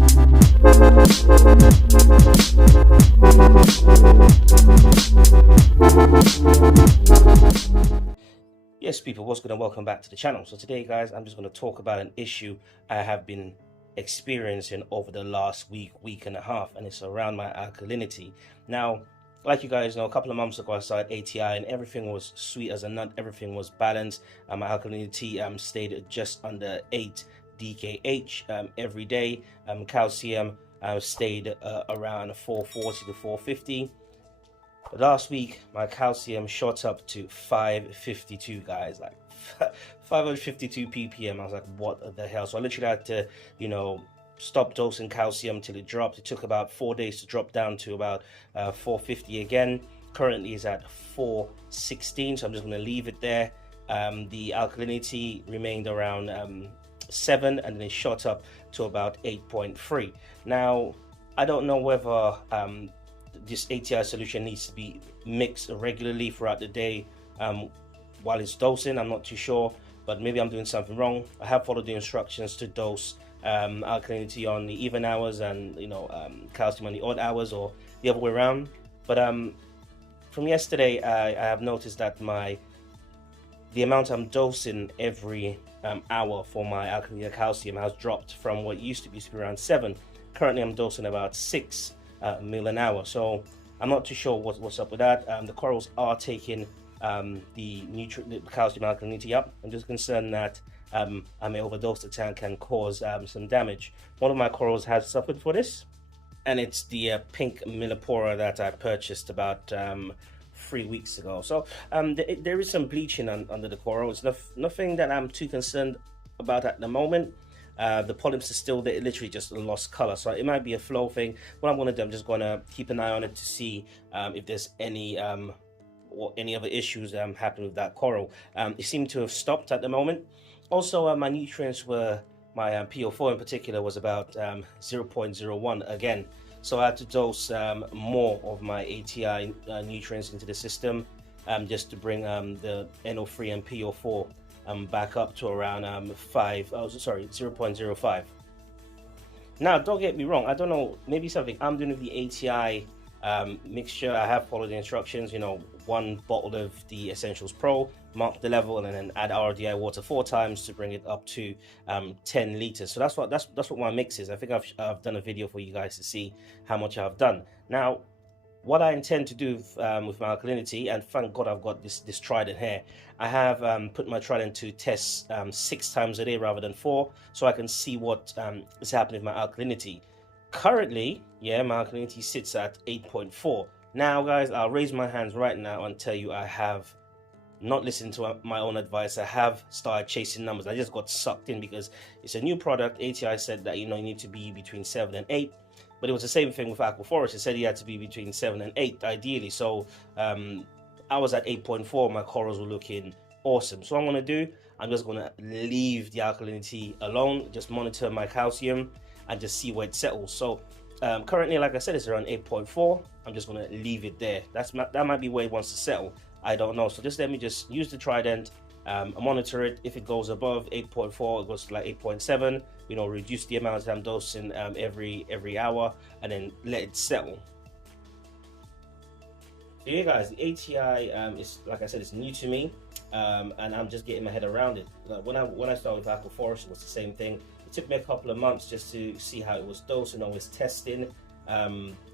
Yes, people, what's good and welcome back to the channel. So today, guys, I'm just going to talk about an issue I have been experiencing over the last week and a half, and it's around my alkalinity. Now, like you guys know, a couple of months ago I started ATI and everything was sweet as a nut, everything was balanced. My alkalinity stayed at just under 8 DKH every day. Calcium stayed around 440 to 450. Last week my calcium shot up to 552, guys, like 552 ppm. I was like, what the hell? So I literally had to, stop dosing calcium till it dropped. It took about 4 days to drop down to about 450 again. Currently is at 416, so I'm just going to leave it there. The alkalinity remained around 7, and then it shot up to about 8.3. Now I don't know whether this ATI solution needs to be mixed regularly throughout the day while it's dosing. I'm not too sure, but maybe I'm doing something wrong. I have followed the instructions to dose alkalinity on the even hours and calcium on the odd hours, or the other way around. But from yesterday I have noticed that the amount I'm dosing every hour for my alkalinity calcium has dropped from what used to be around 7. Currently I'm dosing about 6 mil an hour, so I'm not too sure what's up with that. The corals are taking the calcium alkalinity up. I'm just concerned that I may overdose the tank and cause some damage. One of my corals has suffered for this, and it's the pink millipora that I purchased about 3 weeks ago. So there is some bleaching under the coral. It's nothing that I'm too concerned about at the moment. The polyps are still there, literally just lost color, so it might be a flow thing. What I'm going to do, I'm just going to keep an eye on it to see if there's any or any other issues happening with that coral. It seemed to have stopped at the moment. Also, my nutrients were, my PO4 in particular was about 0.01 again, so I had to dose more of my ATI nutrients into the system just to bring the NO3 and PO4 back up to around 0.05. Now, don't get me wrong, I don't know, maybe something I'm doing with the ATI mixture. I have followed the instructions, 1 bottle of the Essentials Pro, mark the level, and then add RDI water 4 times to bring it up to 10 liters. So that's what my mix is. I think I've done a video for you guys to see how much I've done. Now, what I intend to do with my alkalinity, and thank God I've got this trident here, I have put my trident to test 6 times a day rather than 4, so I can see what is happening with my alkalinity. Currently, yeah, my alkalinity sits at 8.4. Now, guys, I'll raise my hands right now and tell you I have not listened to my own advice. I have started chasing numbers. I just got sucked in because it's a new product. ATI said that you need to be between 7 and 8. But it was the same thing with Aquaforest. It said you had to be between 7 and 8 ideally. So I was at 8.4. My corals were looking awesome. So what I'm going to do, I'm just going to leave the alkalinity alone, just monitor my calcium and just see where it settles. So currently, like I said, it's around 8.4. I'm just going to leave it there. That might be where it wants to settle. I don't know. So just let me just use the trident, monitor it. If it goes above 8.4, it goes to like 8.7. Reduce the amount I'm dosing every hour, and then let it settle. So yeah, guys, the ATI is, like I said, it's new to me, and I'm just getting my head around it. When I started with Aquaforest, it was the same thing. It took me a couple of months just to see how it was dosed and always testing,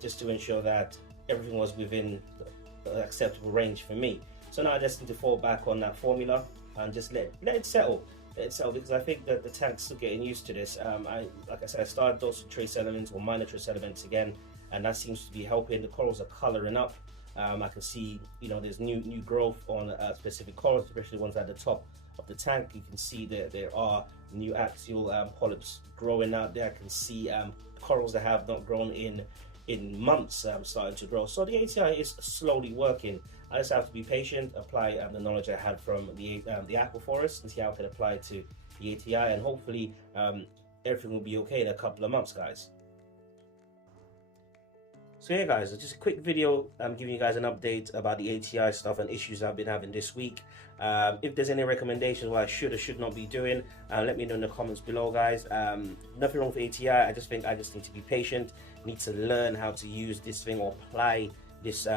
just to ensure that everything was within the acceptable range for me. So now I just need to fall back on that formula and just let it settle. Because I think that the tank's still getting used to this. Like I said, I started dosing trace elements or minor trace elements again, and that seems to be helping. The corals are coloring up. I can see, there's new growth on specific corals, especially ones at the top of the tank. You can see that there are new axial polyps growing out there. I can see corals that have not grown in months starting to grow. So the ATI is slowly working. I just have to be patient, apply the knowledge I had from the Aquaforest, and see how I can apply it to the ATI, and hopefully everything will be okay in a couple of months, guys. So yeah guys, just a quick video giving you guys an update about the ATI stuff and issues I've been having this week. If there's any recommendations what I should or should not be doing, let me know in the comments below guys. Nothing wrong with ATI, I just think I just need to be patient, need to learn how to use this thing or apply this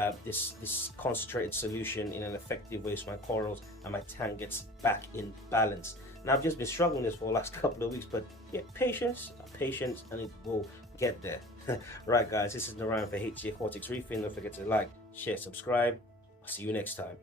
concentrated solution in an effective way so my corals and my tank gets back in balance. Now I've just been struggling this for the last couple of weeks, but yeah, patience, and it will get there. Right guys, this is Narayan for HG Aquatics Reefing. Don't forget to like, share, subscribe. I'll see you next time.